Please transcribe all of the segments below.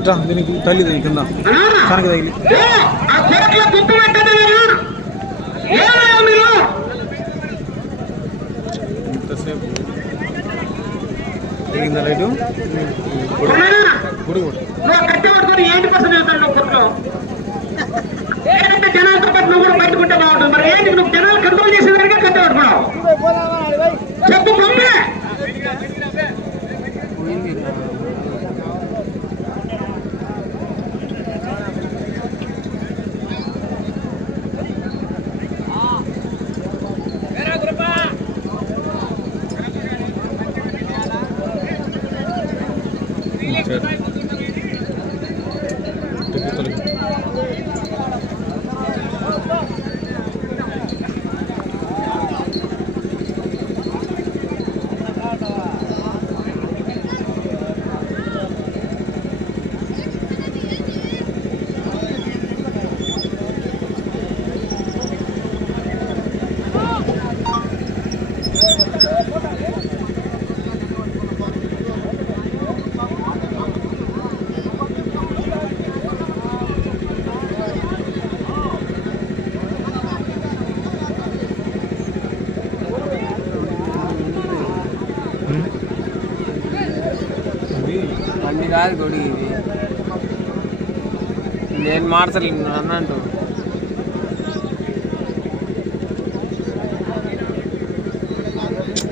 ఇట్లా దీనికి తల్లి దీని కింద. కనక తగిలి. తిరిగిందా లైటు? గుడి ఏంటంటే జనాలతో పాటు నువ్వు కూడా పట్టుకుంటే బాగుంటుంది. మరి ఏంటి నువ్వు జనాలు కంట్రోల్ చేసేదానికే కట్టె Good. నేను మార్చలేను అన్నట్టు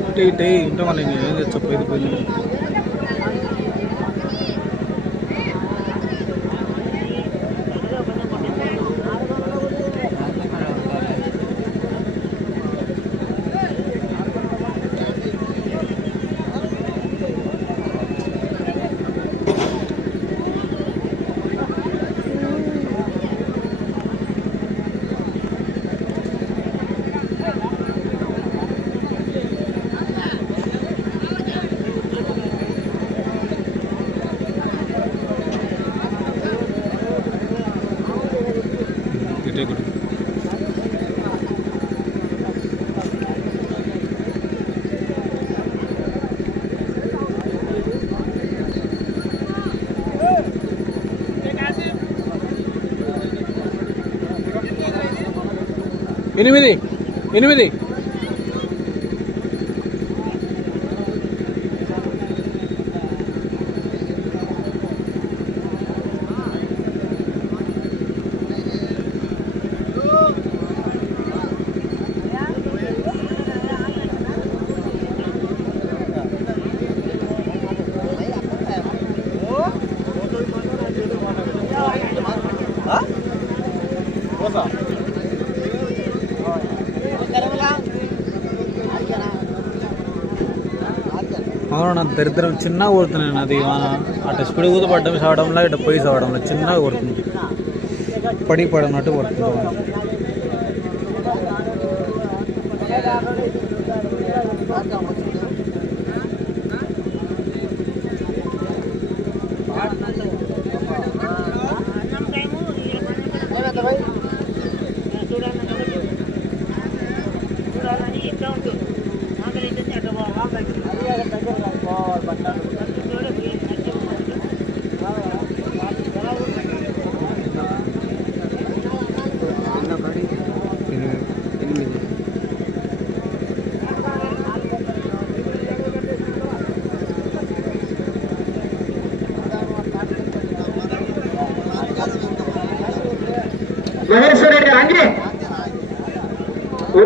ఇటే ఇటే ఇంట మళ్ళీ నేను ఏం తెచ్చా పోయింది ఎనిమిది ఎనిమిది. దరిద్రం చిన్నగా కొడుతున్నాను అది మన అటు స్పీడ్ కూత పడ్డం సావడంలో ఇటు పోయి సావడంలో చిన్నగా కొడుతుంది పడి పడినట్టు కొడుతుంది ఎనిమిది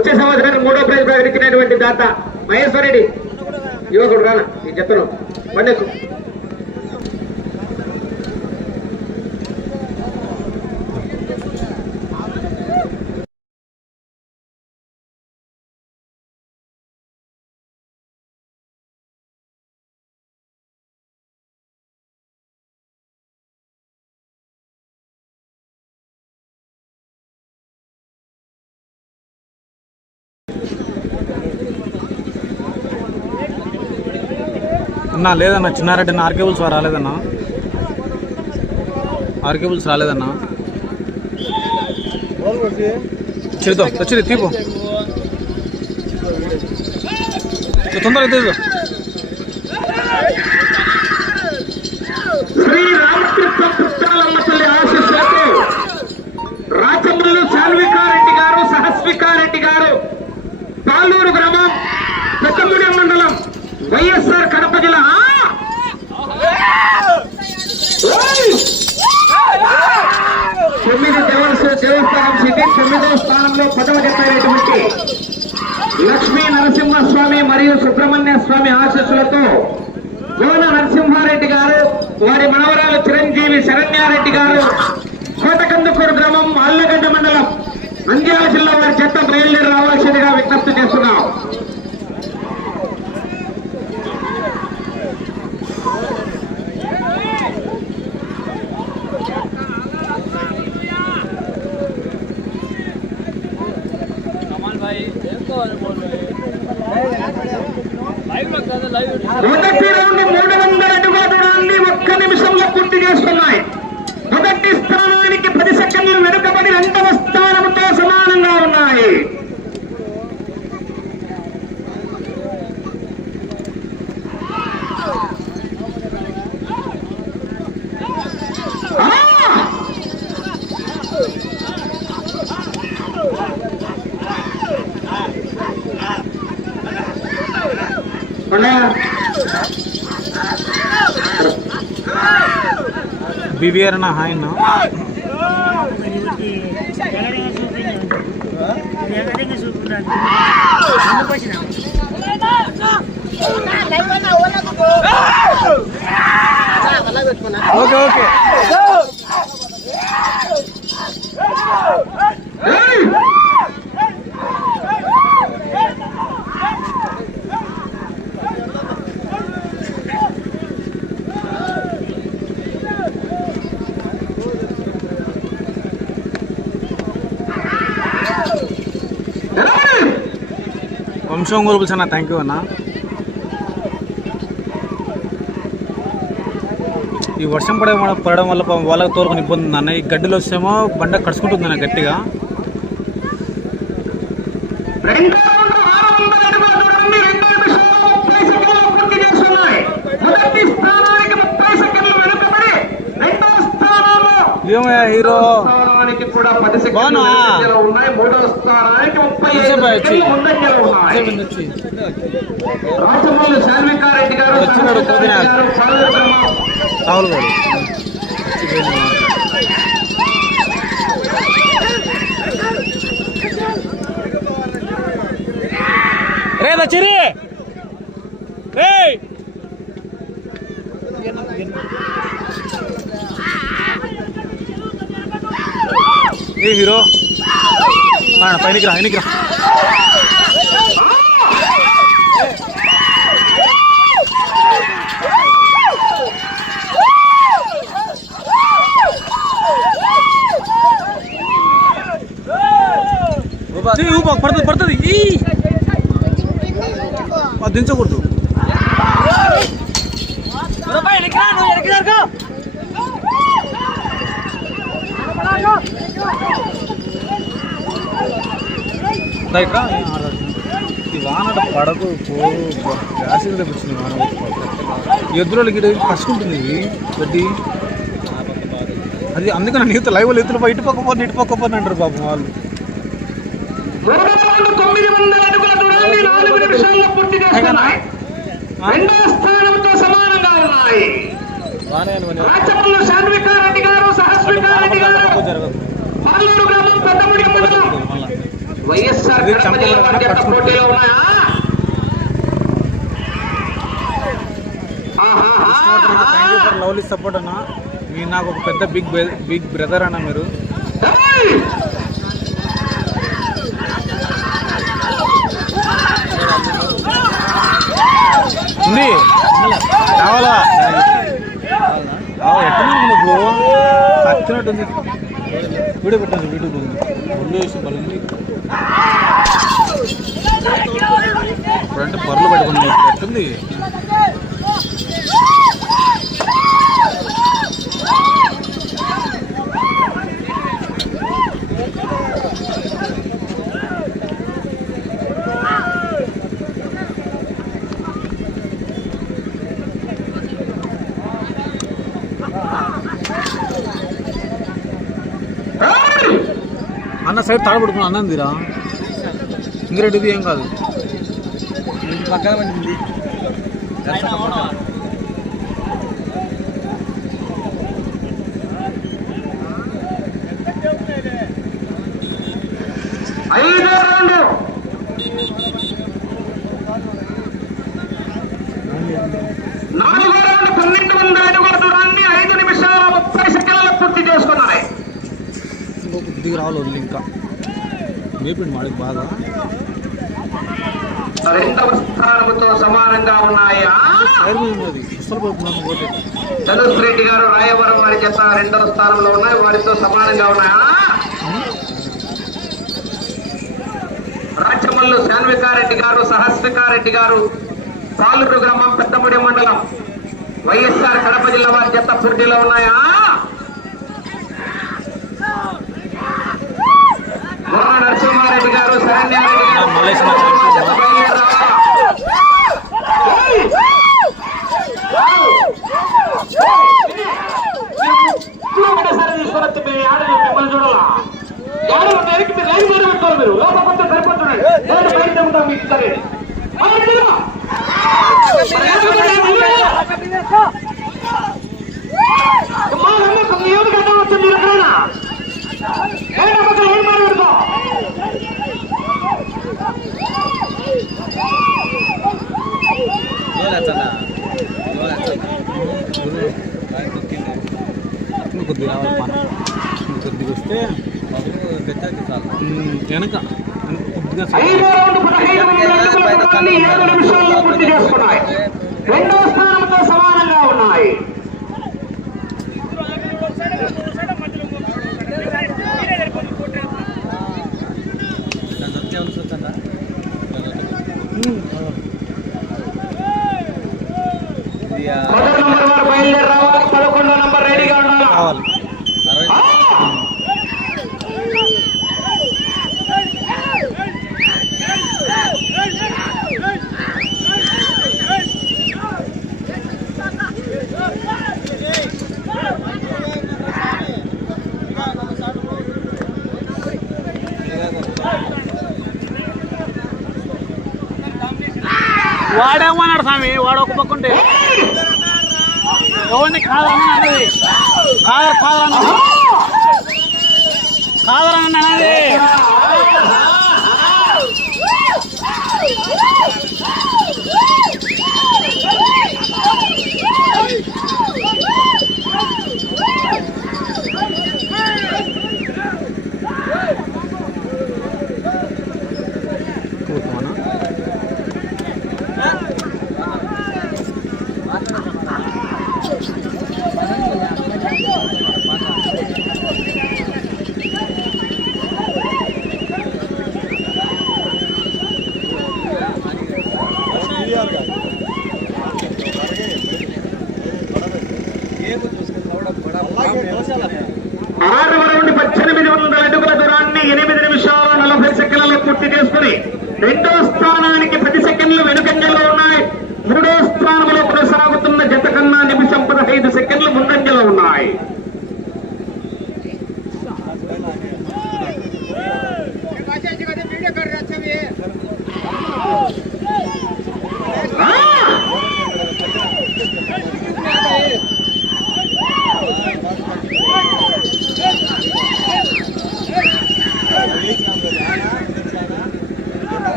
వచ్చే సంవత్సరం మూడో ప్రైజ్ ప్రకటించినటువంటి దాత మహేశ్వరరెడ్డి యువకుడు రానా నేను చెప్తున్నాను పండుగ అన్నా లేదన్నా చిన్నారెడ్డి అన్న ఆర్కేబుల్స్ రాలేదన్నా? ఆర్కేబుల్స్ రాలేదన్నా? చిరుతో వచ్చింది తీపు. తొందర తీసు. రాచమల్లు సాల్వికారెడ్డి గారు సహస్వికారెడ్డి గారు. పాలూరు గ్రామ వైఎస్ఆర్ కడప జిల్లా. తొమ్మిది దేవస్థ దేవస్థానం సిటీ తొమ్మిదవ స్థానంలో పదవ చెప్పైనటువంటి లక్ష్మీ నరసింహస్వామి మరియు సుబ్రహ్మణ్య స్వామి ఆశస్సులతో గోన నరసింహారెడ్డి గారు వారి మనవరాలు చిరంజీవి శరణ్యారెడ్డి గారు కోటకందుకూరు గ్రామం అల్లగడ్డ మండలం నంద్యాల జిల్లా వారి చెత్త బయలుదేరి రావాల్సిందిగా విజ్ఞప్తి చేస్తున్నాం. మొదటి రౌండ్ లైవ్ వందల అడుగుల దూరాన్ని ఒక్క నిమిషంలో పూర్తి చేస్తున్నాయి మొదటి స్థానానికి పది సెకండ్లు వెనుకబడి రెండవ స్థానంతో సమానంగా ఉన్నాయి ఆ! ఉన్నాయా? బివిఆర్ ఆయన ఓకే ఓకే. వంశం గురుపుల్స్ అన్న థ్యాంక్ యూ అన్న. ఈ వర్షం పడే పడడం వల్ల వాళ్ళకి తోలుకొని ఇబ్బంది ఉంది అన్న. ఈ గడ్డిలో వస్తేమో బండ కడుచుకుంటుంది అన్న గట్టిగా. ఏమయ్యా హీరో? స్థానానికి కూడా పది సెకండ్లు ఉన్నాయి. మూడో స్థానానికి ముప్పై? సెకండ్లు ముందంజలో ఉన్నాయి. రాజమౌళి శాల్వికారెడ్డి గారు రాహుల్ గారు. రే ఏ హీరో ఆ, పైనకి రా పైనకి రా చెయ్యి ఊపు, పడుతుంది పడుతుంది ఈ అది దించకూడదు ఇక్కడ. ఈ పడకు తెప్పించింది వాన ఎద్దులోకి కసుకుంటుంది ఇది గడ్డి అది అందుకని నీతో లైవ్ ఎత్తులు ఇటు పక్క పోను ఇటు పక్క పోను అంటారు పాపం వాళ్ళు. రాచపల్లి శాన్వికారెడ్డి గారు సహస్వికారెడ్డి గారు పాలూరు గ్రామం పెద్దముడి వైఎస్ఆర్ పోటీలో ఉన్నాయా? ఆహాహా. Thank you for lovely support అన్న. మీరు నాకు ఒక పెద్ద బిగ్ బిగ్ బ్రదర్ అన్న మీరు! ఉంది. కావాలా ఎట్టున్నాను నువ్వు? చచ్చినట్టుంది. వీడియో పెట్టాను ఉంది ఒళ్ళు వేసి బలింది ఇప్పుడంటే పర్లు పెట్టుకున్నాయి ఇప్పుడు ఎట్టుంది ఏయ్! సైడ్ తాడబడుకుని అన్నందిరా ఇంగిరెడ్డిది ఏం కాదు. పక్కన పడింది ఐదో రౌండ్ నాలుగో రౌండ్ పన్నెండు వందల అడుగుల దూరాన్ని ఐదు నిమిషాల ముప్పై సెకండ్లు పూర్తి చేసుకున్నాయి కొద్దిగా రావాలి వదిలి ఇంకా. మేపిండి వాడికి బాగా. సమానంగా ఉన్నాయా? ధనుష్ రెడ్డి గారు రాయవరం వారి చేత రెండవ స్థానంలో ఉన్నాయి వారితో సమానంగా ఉన్నాయా? రాచమల్లు శాన్వికారెడ్డి గారు సహస్వికారెడ్డి గారు పాలూరు గ్రామం పెద్దముడి మండలం. వైఎస్ఆర్ కడప జిల్లా వారి చెత్త పోటీలో ఉన్నాయా మోహన నరసింహారెడ్డి గారు శరణ్యారెడ్డి గారు మల్లేష్ జత బయలుదేరాలా? ఇప్పుడు ఒకటేసారి తీసుకొని వచ్చి మీ ఆడని మిమ్మల్ని చూడాలా ఎవరు వెనక్కి మీరు లోపల నేను బయట ఉంటాం మీకు సరే కొద్దిగా రావాలి పాన కొద్దిగా వస్తే వెనక కొద్దిగా రెండో స్థానంతో సమానంగా ఉన్నాయి మొదటి పదకొండు నంబర్ రెడీగా వాడేమన్నాడు స్వామి వాడు ఒక పక్క ఉంటే. ఎవరిని కాదని అన్నది కాదర కాదరన్నది కాదరన్న अच्छा आठ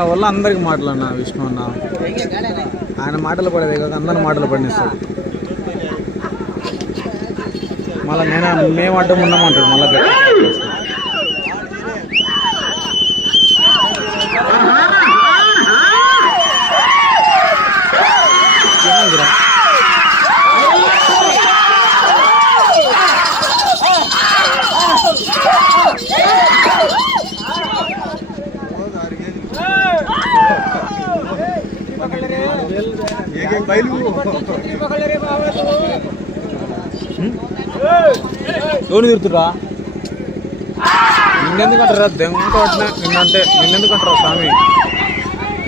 ఆయన వల్ల అందరికి మాటలన్నా విష్ణు అన్న. ఆయన మాటలు పడేది కాక అందరి మాటలు పడినిస్తాడు. మళ్ళీ నేను మేము అడ్డం ఉన్నామంటాడు మళ్ళీ ఎవరు తిరుగుతురా నిన్నెందుకు అంటారా దెంగ నిన్నంటే నిన్నెందుకు అంటారా స్వామి.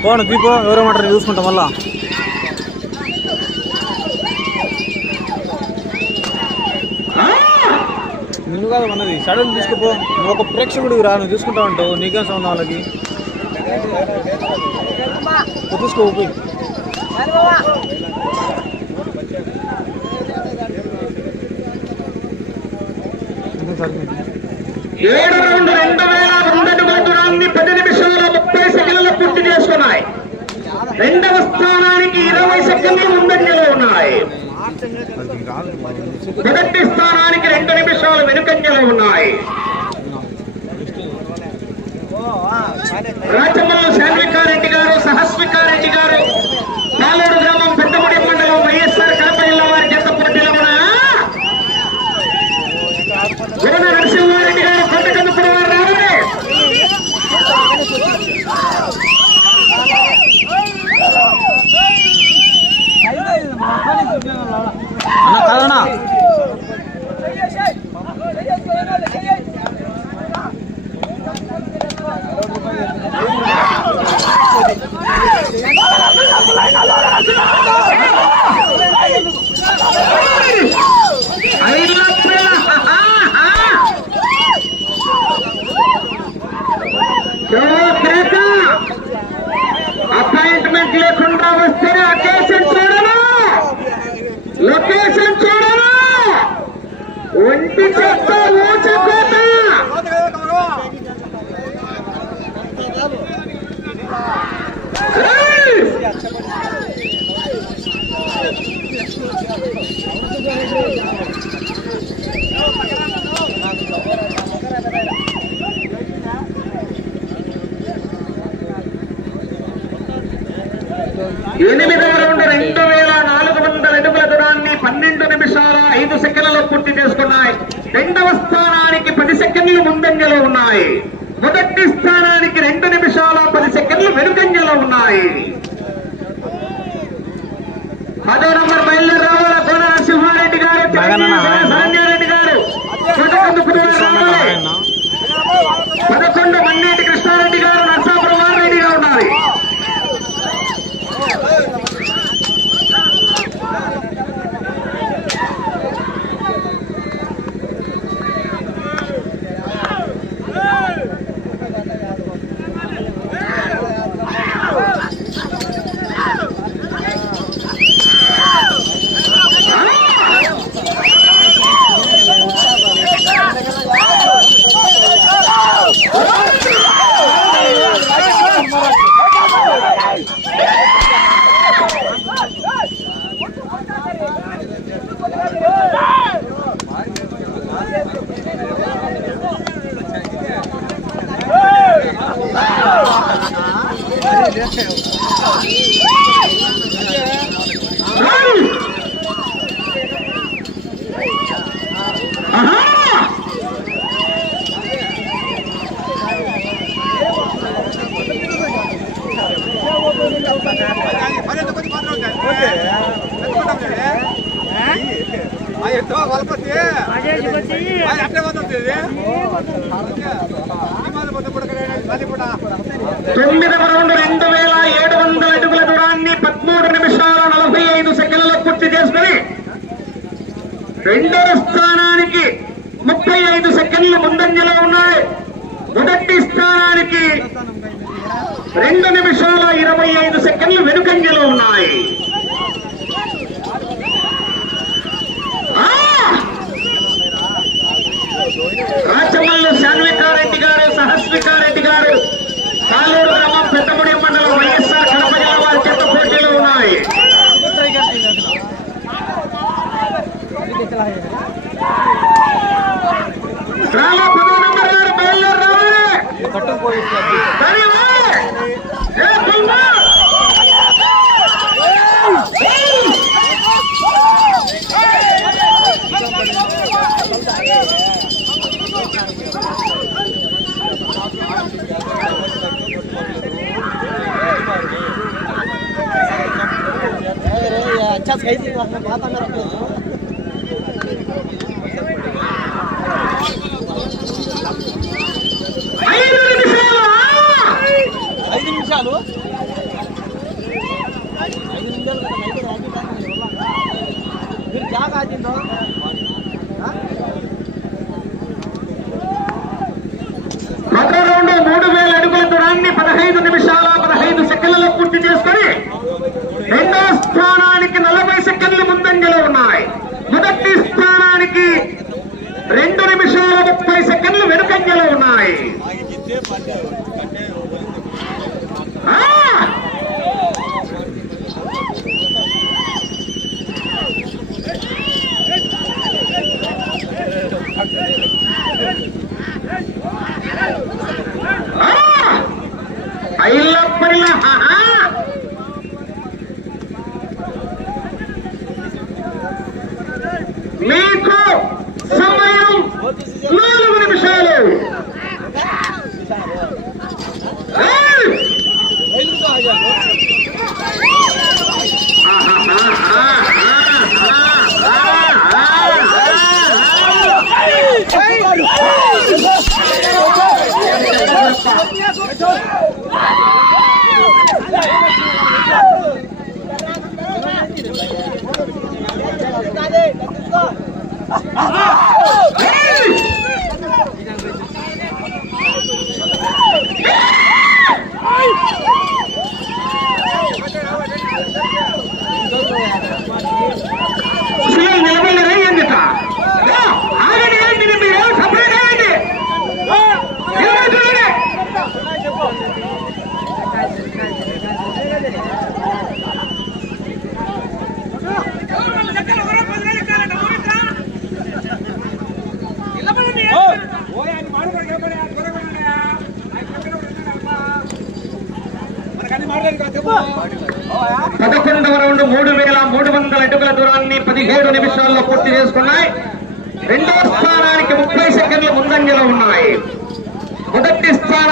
పోను దీపో ఎవరో మాట చూసుకుంటాం మళ్ళా. నిన్ను కాదు అన్నది సడన్ తీసుకుపో. నువ్వు ఒక ప్రేక్షకుడికి రా నువ్వు తీసుకుంటా ఉంటావు నీకేం సౌండ్ వాళ్ళకి? తీసుకో ఏడు రౌండ్ రెండు వేల వంద పది నిమిషాల ముప్పై సెకండ్లు పూర్తి చేసుకున్నాయి. రెండవ స్థానానికి ఇరవై సెకండ్లు ముందంజలో ఉన్నాయి. మొదటి స్థానానికి రెండు నిమిషాలు వెనుకంజలో ఉన్నాయి. రాచమల్లు శాన్వికారెడ్డి గారు సహస్వికారెడ్డి గారు పాలూరు గ్రామం కాదన్నా ముందంజలో ఉన్నాయి. మొదటి స్థానానికి రెండు నిమిషాల పది సెకండ్లు వెనుకంజలో ఉన్నాయి. పదో నంబర్ బయలుదేరి రావాల కోన నరసింహారెడ్డి గారు? సంజయారెడ్డి గారు. ఆయన పదకొండు మన్నేటి కృష్ణారెడ్డి గారు నరసాపురం వారు రెడీగా ఉన్నారు తొమ్మిదవ రౌండ్ రెండు వేల ఏడు వందల అడుగుల దూరాన్ని పదమూడు నిమిషాల నలభై ఐదు సెకండ్లలో పూర్తి చేసుకుని రెండవ స్థానానికి ముప్పై ఐదు సెకండ్లు ముందంజలో ఉన్నాయి. మొదటి స్థానానికి రెండు నిమిషాల ఇరవై ఐదు సెకండ్లు వెనుకంజలో ఉన్నాయి. రాచమల్లు శాన్వికారెడ్డి గారు సహస్వికారెడ్డి గారు కాలూరు గ్రామం పెద్ద अच्छा सही थी बात मेरा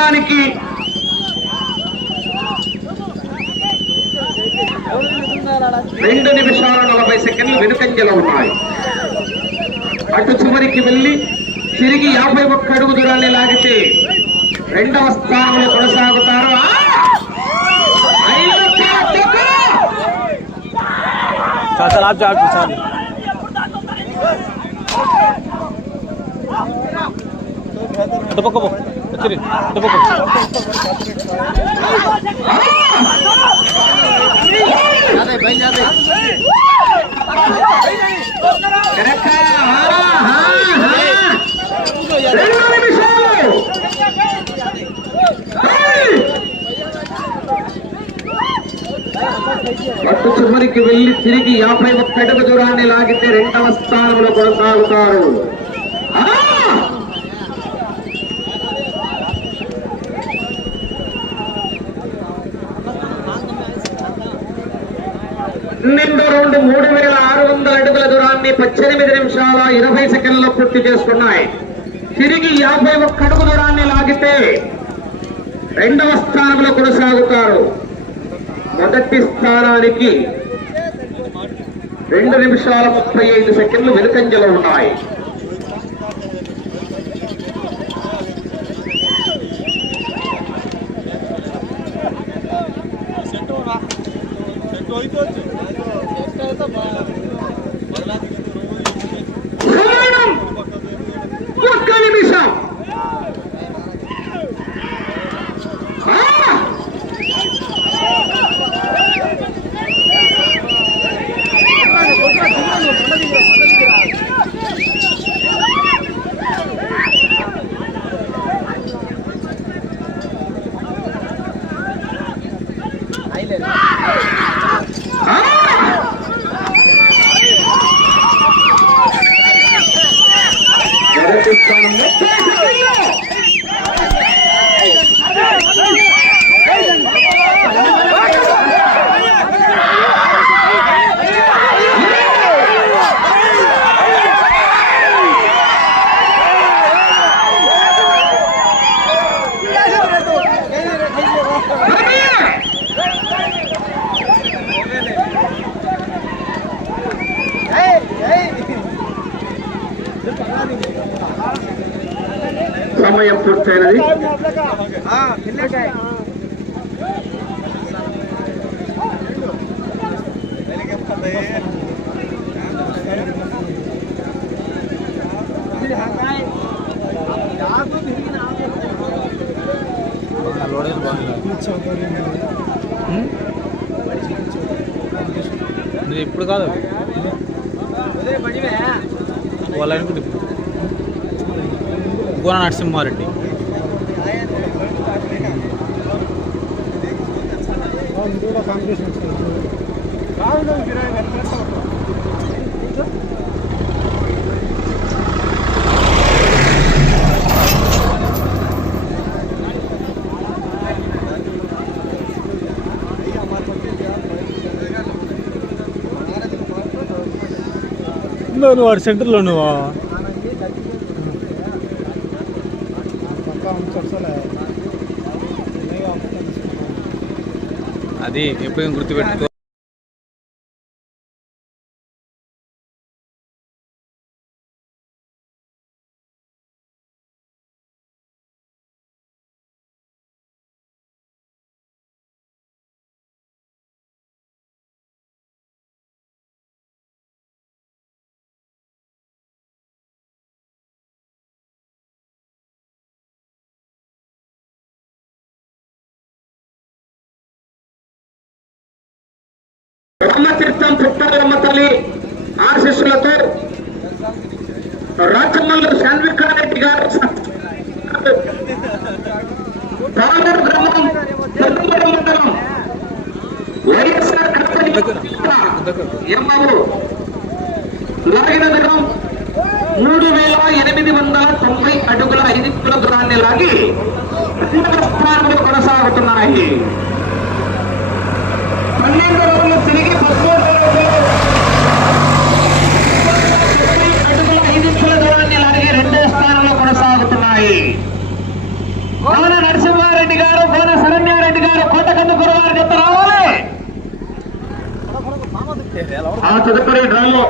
మొదటి రెండు నిమిషాల నలభై సెకండ్లు వెనుకంజలో ఉన్నాయి. అటు చివరికి వెళ్ళి తిరిగి యాభై ఒక్క అడుగు దూరాన్ని లాగితే రెండవ స్థానంలో కొనసాగుతారు. ఆ! ఐదు దగ్గర! చాలు చాలు ఆపు చాలు చాలు అటు పక్క పో వచ్చిరి అటు పక్క కరెక్ట్. ఆ, ఆ, ఆ. రెండు నిమిషాలు ఏయ్! అటు చివరికి వెళ్లి తిరిగి యాభై ఒక్క అడుగు దూరాన్ని లాగితే రెండవ స్థానంలో కొనసాగుతారు పన్నెండో రెండు మూడు వేల ఆరు వందల అడుగుల దూరాన్ని పద్దెనిమిది నిమిషాల ఇరవై సెకండ్లో పూర్తి చేసుకున్నాయి తిరిగి యాభై ఒక్క అడుగు దూరాన్ని లాగితే రెండవ స్థానంలో కొనసాగుతారు. మొదటి స్థానానికి రెండు నిమిషాల ముప్పై ఐదు సెకండ్లు వెనుకంజలో ఉన్నాయి. Bye. బుగ్గన నరసింహారెడ్డి. నువ్వు వాడు సెంటర్లో నువ్వు అది ఎప్పుడైనా గుర్తుపెట్టుకో. రామతీర్థం పుట్టాలమ్మ తల్లి ఆశీస్సులతో రాచమల్లు శాన్వికారెడ్డి గారు తాళూరు గ్రామం మండలం వైఎస్ఆర్ కడప ఎంబాబు లాగిన దూరం మూడు వేల ఎనిమిది వందల తొంభై అడుగుల ఐదు కిలో దూరాన్ని లాగి రెండవ స్థానంలో కొనసాగుతున్నాయి. పన్నెండు రోజులు తిరిగి పదమూడు రోజులు అడుగుల ఐదు కిలో దూరాన్ని లాగి రెండో స్థానంలో కొనసాగుతున్నాయి. కోన నరసింహారెడ్డి గారు కోన శరణ్యారెడ్డి గారు కోటకందు గురువారు చెప్త రావాలి. ఆ తదుపరి డ్రాలో